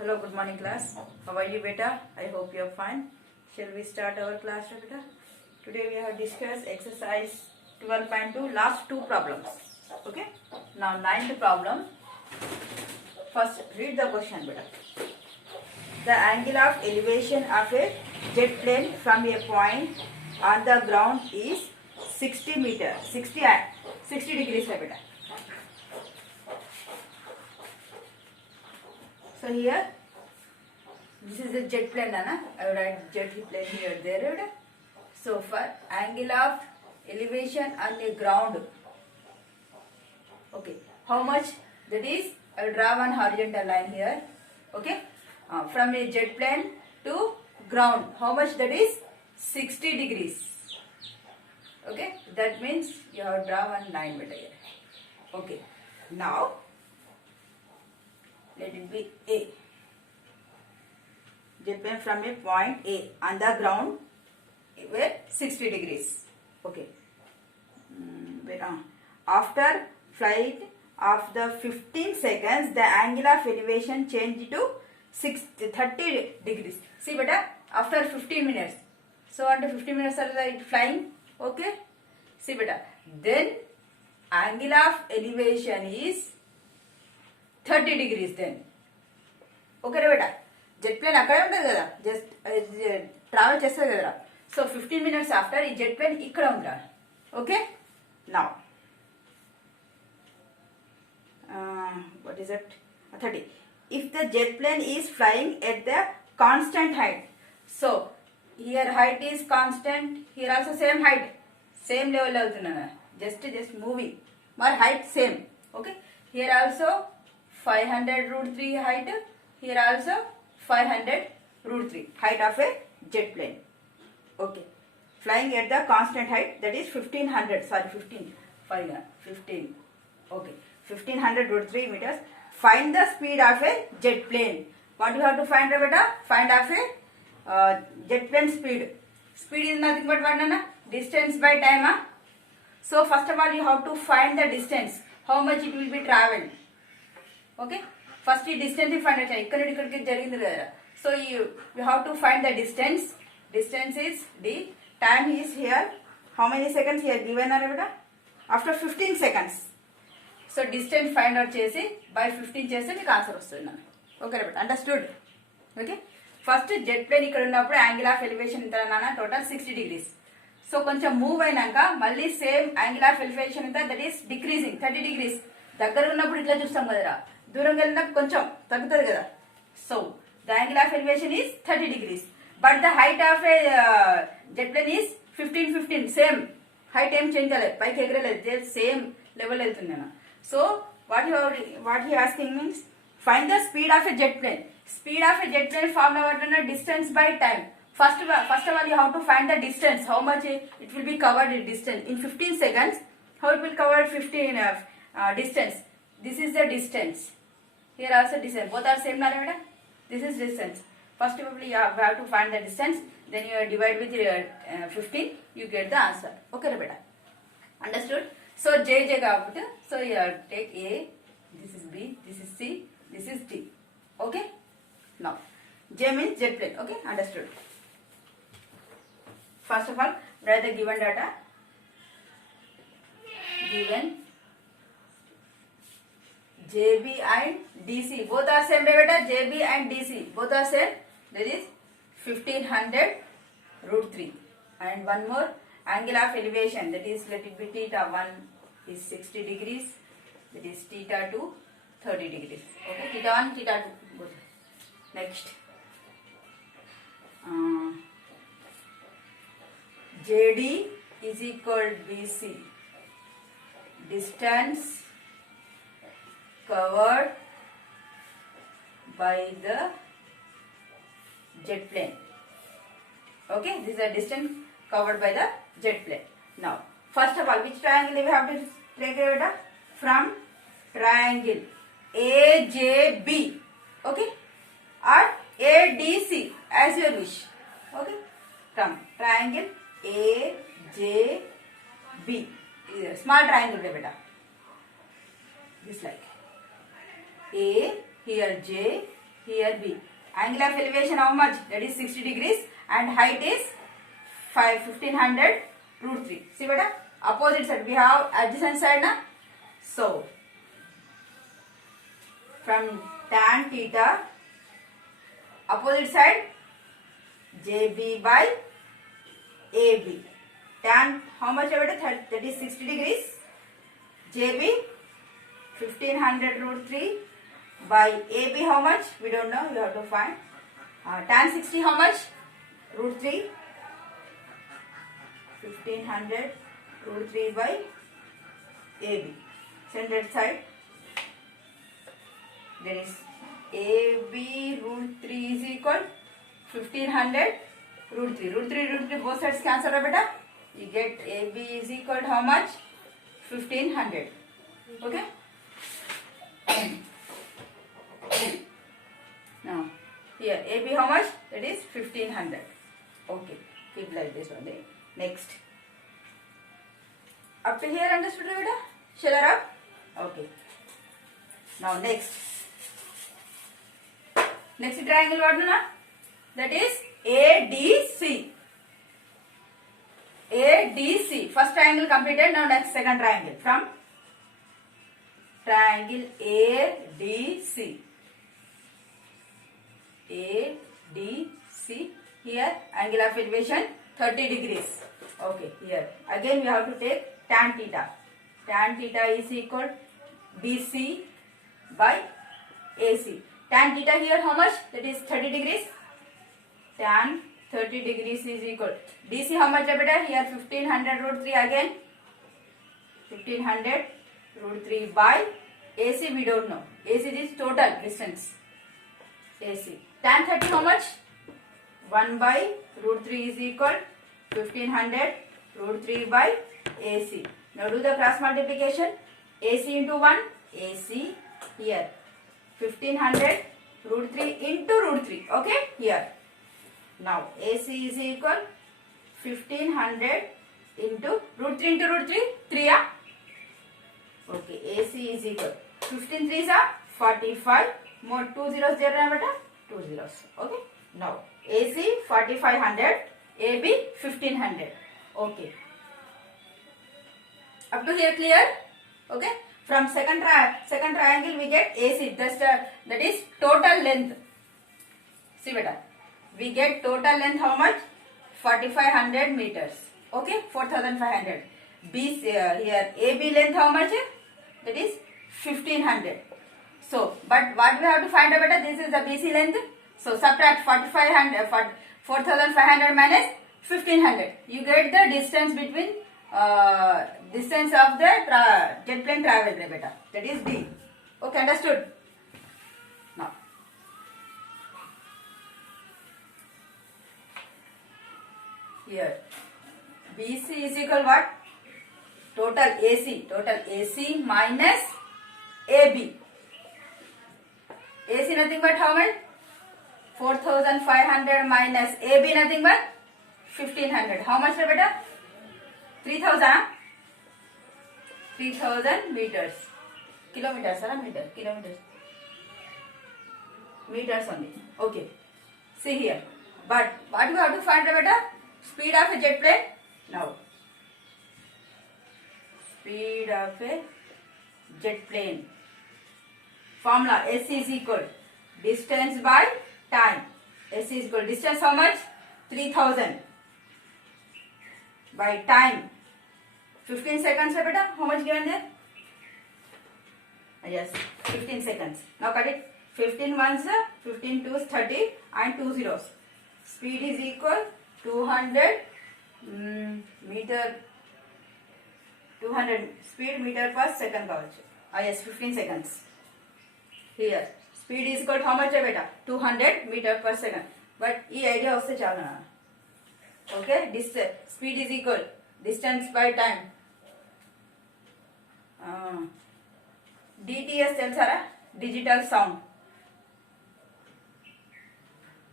Hello, good morning class. How are you beta? I hope you are fine. Shall we start our class beta? Today we have discussed exercise 12.2 last two problems. Okay. Now ninth problem. First read the question beta. The angle of elevation of a jet plane from a point on the ground is 60 degrees beta. So here, this is a jet plane, Nana. I will write jet plane here, there. So for angle of elevation on the ground, okay, how much that is? I will draw one horizontal line here, okay. From a jet plane to ground, how much that is? 60 degrees. Okay, that means you have to draw one line here. Okay, now let it be A. Jet plane from a point A on the ground where 60 degrees. Okay. After flight of the 15 seconds, the angle of elevation changed to 30 degrees. See beta, after 15 minutes. So under 15 minutes are it flying. Okay. See beta, then angle of elevation is 30 degrees then. Okay beta, jet plane akkade untadi kada, just travel chestadi kada. So 15 minutes after ee jet plane ikkada undra. Okay, now what is it? 30. If the jet plane is flying at the constant height, so here height is constant, here also same height, same level avutunnana, just moving, but height same. Okay, here also 500 root 3 height, here also 500 root 3 height of a jet plane. Okay, flying at the constant height, that is 1500, sorry 15, 15, okay, 1500 root 3 meters. Find the speed of a jet plane. What you have to find beta? Find of a jet plane speed. Speed is nothing but what, Nana? Distance by time. So first of all you have to find the distance, how much it will be traveled. Okay, first distance find it. So you have to find the distance. Distance is D. Time is here. How many seconds here given are? After 15 seconds. So distance find out chesi by 15 chese meeku answer vastundana. Okay right, understood? Okay, first jet plane ikkada unnappudu angle of elevation enta nana total 60 degrees. So koncham move ayinaka malli same angle of elevation enta, that is decreasing 30 degrees. Daggara unnappudu itla chustam kadara, దూరంగా వెళ్ళినప్పుడు కొంచెం తగ్గుతుంది కదా. So the angle of elevation is 30 degrees, but the height of a jet plane is 15 same height, ఏం change అవ్వలేదు, పైకి ఎగరలేదు, same level వెళ్తుంది అన్న. So what he asking means find the speed of a jet plane. Speed of a jet plane formula what? Distance by time. First of all you have to find the distance, how much it will be covered in distance in 15 seconds, how it will cover 15 distance. This is the distance. Here also distance. Both are same, Narada. This is distance. First of all, you have to find the distance. Then you divide with 15. You get the answer. Okay, Rebecca. Understood? So JJ kabatti. So you take A. This is B. This is C. This is D. Okay. Now J means jet plane. Okay. Understood? First of all, write the given data. Given JB and DC both are same beta. JB and DC both are same, that is 1500 root 3. And one more, angle of elevation, that is let it be theta 1 is 60 degrees, that is theta 2 30 degrees. Okay, theta 1 theta 2 both. Next JD is equal BC, distance covered by the jet plane. Okay, this is a distance covered by the jet plane. Now first of all, which triangle we have to take data? From triangle AJB, okay, or ADC as your wish. Okay, from triangle AJB, small triangle beta, this like A, here J, here B. Angle of elevation how much? That is 60 degrees and height is 1500 root 3. See beta, opposite side we have adjacent side na. So from tan theta, opposite side JB by AB. Tan how much beta? That is 60 degrees. JB 1500 root 3 by AB how much? We don't know, you have to find. Tan 60 how much? Root 3. 1500 root 3 by AB. Centered side. There is AB root 3 is equal 1500 root 3. Root 3 both sides cancel beta. You get AB is equal to how much? 1500. Okay. Now here AB how much? That is 1500. Okay. Keep like this only. Next. Up to here understood beta? Shall I up? Okay. Now next. Next triangle what na? That is ADC. ADC. First triangle completed. Now next second triangle. From triangle ADC. ADC. Here angle of elevation 30 degrees. Okay. Here again we have to take tan theta. Tan theta is equal BC by AC. Tan theta here how much? That is 30 degrees. Tan 30 degrees is equal. DC how much beta? Here 1500 root 3 again. 1500 root 3 by AC we don't know. AC is total distance. AC. Tan 30 how much? 1 by root 3 is equal 1500 root 3 by AC. Now do the cross multiplication. AC into 1. AC here. 1500 root 3 into root 3. Okay. Here. Now AC is equal 1500 into root 3 into root 3. 3 yeah? Okay. AC is equal 15 3s are 45. More 2 zeros there beta. 2 zeros. Okay. Now AC 4500. AB 1500. Okay. Up to here clear? Okay. From second triangle we get AC. That is total length. See beta. We get total length how much? 4500 meters. Okay. 4500. B here AB length how much? That is 1500. So, but what we have to find out beta? This is the BC length. So subtract 4500 minus 1500. You get the distance between distance of the jet plane travel beta. That is D. Okay, understood? Now here BC is equal what? Total AC minus AB. AC nothing but how much? 4500 minus AB nothing but 1500. How much beta? 3000. 3000 meters. Kilometers or meter? Kilometers. Meters only. Okay. See here. But what you have to find beta? Speed of a jet plane. Now. Speed of a jet plane. Formula S is equal distance by time. S is equal distance how much? 3000 by time 15 seconds beta. How much given there? Yes, 15 seconds. Now cut it. 15 ones, 15 twos 30 and 2 zeros. Speed is equal 200 meter 200 speed meter per second kaavachu. Yes, 15 seconds. Here speed is equal to how much beta? 200 meter per second. But this idea also chala. Okay, speed is equal distance by time. DTS telsara, digital sound.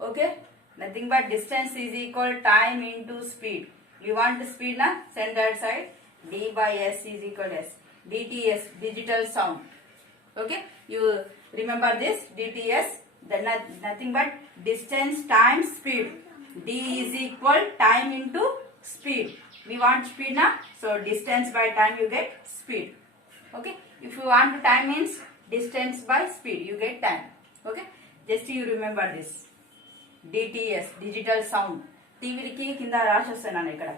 Okay, nothing but distance is equal time into speed. We want the speed na, send that side. D by S is equal to S. DTS, digital sound. Okay, you remember this DTS, then nothing but distance times speed. D is equal time into speed. We want speed now, so distance by time you get speed. Okay, if you want time means distance by speed you get time. Okay, just you remember this. DTS, digital sound. TV కి కింద రాసి వస్తున్నాను ఇక్కడ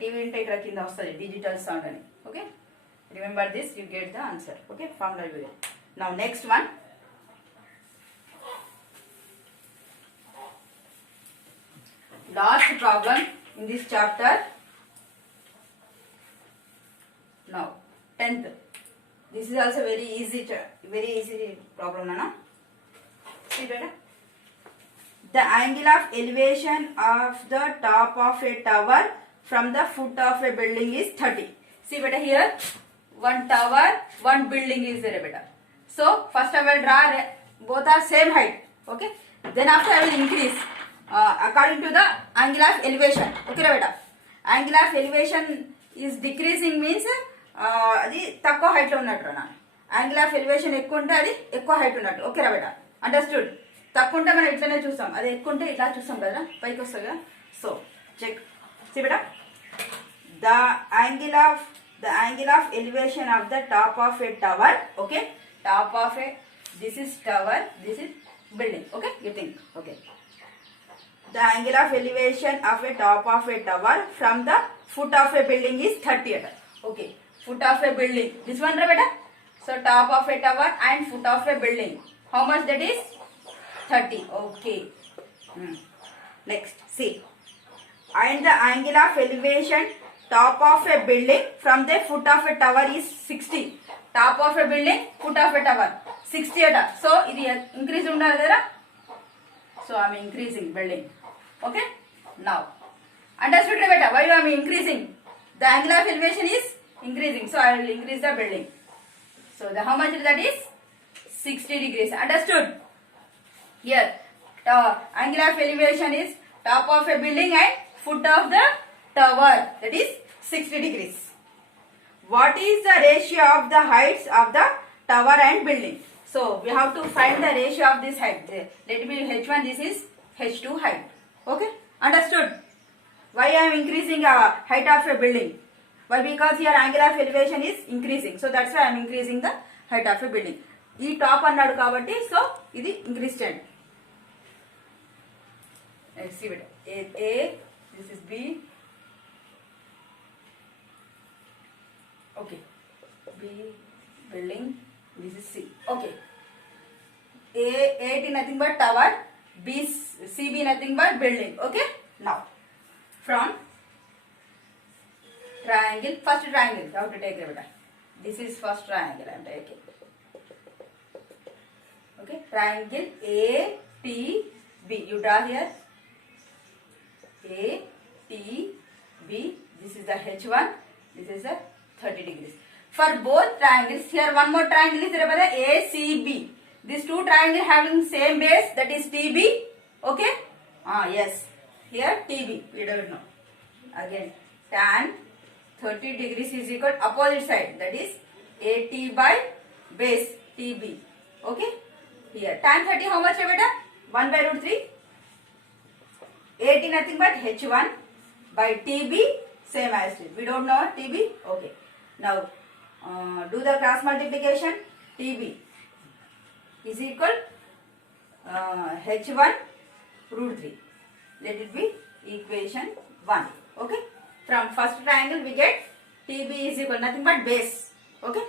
TV ఉంటే ఇక్కడ కింద వస్తుంది digital sound అని. Okay, remember this, you get the answer. Okay, formula you get. Now next one. Last problem in this chapter. Now 10th. This is also very easy problem, Nana. See better. The angle of elevation of the top of a tower from the foot of a building is 30. See better here, one tower, one building is there better. So first I will draw, both are same height. Okay, then after I will increase according to the angle of elevation. Okay beta, angle of elevation is decreasing means అది తక్కువ height లో ఉన్నట్టు నా angle of elevation ఎక్కువ ఉంటే అది ఎక్కువ height ఉన్నట్టు. ఓకే రా బేటా, అండర్స్టూడ్. తక్కువ ఉంటే మనం ఇట్లనే చూస్తాం, అది ఎక్కువ ఉంటే ఇట్లా చూస్తాం కదా, పైకి వస్తుంది కదా. సో చెక్ సి బేటా, the angle of elevation of the top of a tower. Okay, top of a, this is tower, this is building. Okay, you think. Okay, the angle of elevation of a top of a tower from the foot of a building is 30. Okay, foot of a building, this one ra beta. So top of a tower and foot of a building, how much that is? 30. Okay, next see, and the angle of elevation top of a building from the foot of a tower is 60. Top of a building, foot of a tower 60 ata. So ఇది increase ఉండాలి కదా, so I am increasing building. Okay, now understood beta, why I am increasing? The angle of elevation is increasing, so I will increase the building. So the how much that is? 60 degrees. Understood? Here angle of elevation is top of a building and foot of the tower, that is 60 degrees. What is the ratio of the heights of the tower and building? So we have to find the ratio of this height. Let me h1, this is h2 height. Okay, understood? Why I am increasing height of a building? Why? Because here angle of elevation is increasing, so that's why I am increasing the height of a building. ఈ top అన్నాడు కాబట్టి so ఇది increase చేయండి. see beta, a, this is b. Okay, b building, this is c. Okay, a is nothing but tower, b c b nothing but building. Okay, now from triangle, first triangle you have to take it. This is first triangle I am taking. Okay, triangle a t b, you draw here a t b, this is the h1, this is the 30 degrees. For both triangles, here one more triangle is there, a c b. These two triangles having same base, that is tb. Okay, yes, here tb, we don't know. Again tan 30 degrees is equal opposite side, that is at by base tb. Okay, here tan 30 how much beta? 1 by root 3. at nothing but h1 by tb, same as it, we don't know tb. Okay, now do the cross multiplication. tb is equal h1 root 3, let it be equation 1. Okay, from first triangle we get tb is equal nothing but base. Okay,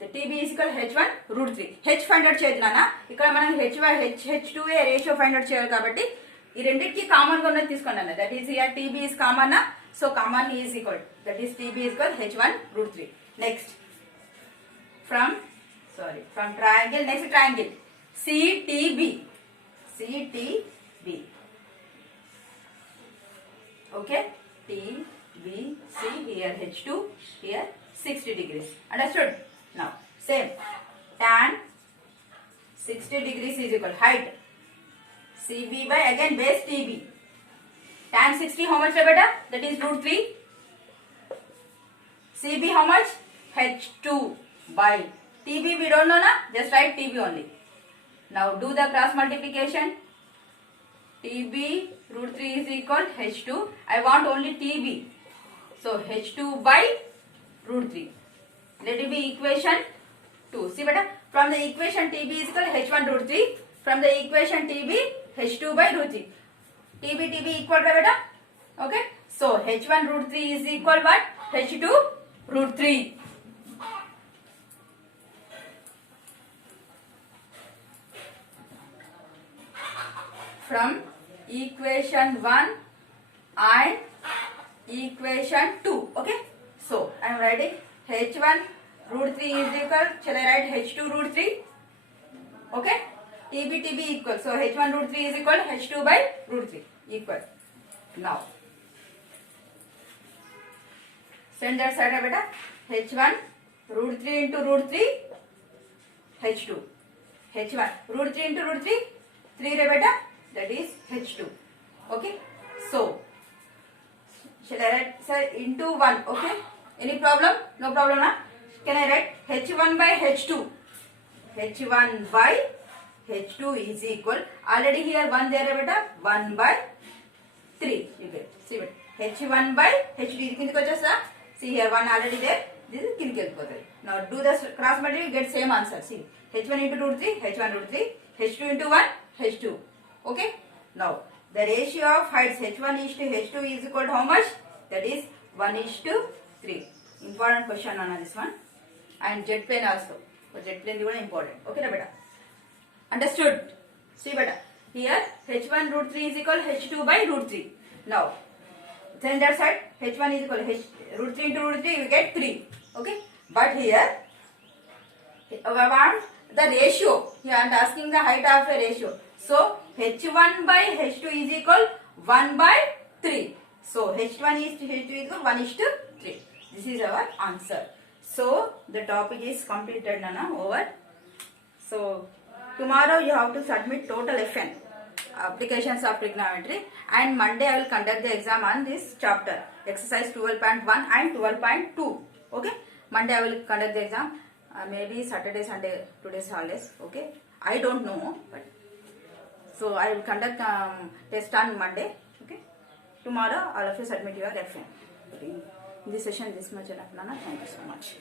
the tb is equal h1 root 3. h find out చేద్దానా, ఇక్కడ మనం h2a ratio find out చేయాలి కాబట్టి ఈ రెండిటికి common గా ఉన్నది తీసుకోండి అన్న, that is here tb is common na, so common is equal, that is tb is equal h1 root 3. next from triangle, next triangle ctb, okay, tbc, here h2, here 60 degrees. Understood? Now same, tan 60 degrees is equal height cb by again base tb. Tan 60 how much beta? That is root 3. cb how much? h2 by tb we don't know na, just write tb only. Now do the cross multiplication. TB root 3 is equal H2. I want only TB. So H2 by root 3. Let it be equation 2. See beta, from the equation TB is equal H1 root 3. From the equation TB, H2 by root 3. TB equal to beta. Okay. So H1 root 3 is equal what? H2 root 3. From equation 1 and equation 2. Okay. So I am writing H1 root 3 is equal. Shall I write H2 root 3? Okay. TB equal. So H1 root 3 is equal H2 by root 3 equal. Now send that side beta. H1 root 3 into root 3 H2. H1 root 3 into root 3 3 beta, that is H2. Okay. So shall I write sir into 1? Okay. Any problem? No problem na? Can I write H1 by H2? H1 by H2 is equal. Already here 1 there beta. 1 by 3. You get. See beta. H1 by H2. See here 1 already there. This is kilkel. Now do the cross multiply, you get same answer. See H1 into root 3, H1 root 3, H2 into 1, H2. Okay. Now the ratio of heights H1 is to H2 is equal to how much? That is 1 is to 3. Important question on this one. And jet plane also. So jet plane is important. Okay na beta. Understood? See beta. Here H1 root 3 is equal H2 by root 3. Now then that side H1 is equal root 3 into root 3 we get 3. Okay. But here I want the ratio. Here I am asking the height of a ratio. So H1 by H2 is equal 1 by 3. So H1 is to H2 is equal 1 is to 3. This is our answer. So the topic is completed Nana, over. So tomorrow you have to submit total FN, applications of trigonometry, and Monday I will conduct the exam on this chapter, exercise 12.1 and 12.2. Okay. Monday I will conduct the exam. Maybe Saturday, Sunday, 2 days holidays. Okay. I don't know, but so I will conduct test on Monday. Okay. Tomorrow all of you submit your FN. In this session this much enough, Nana. Thank you so much.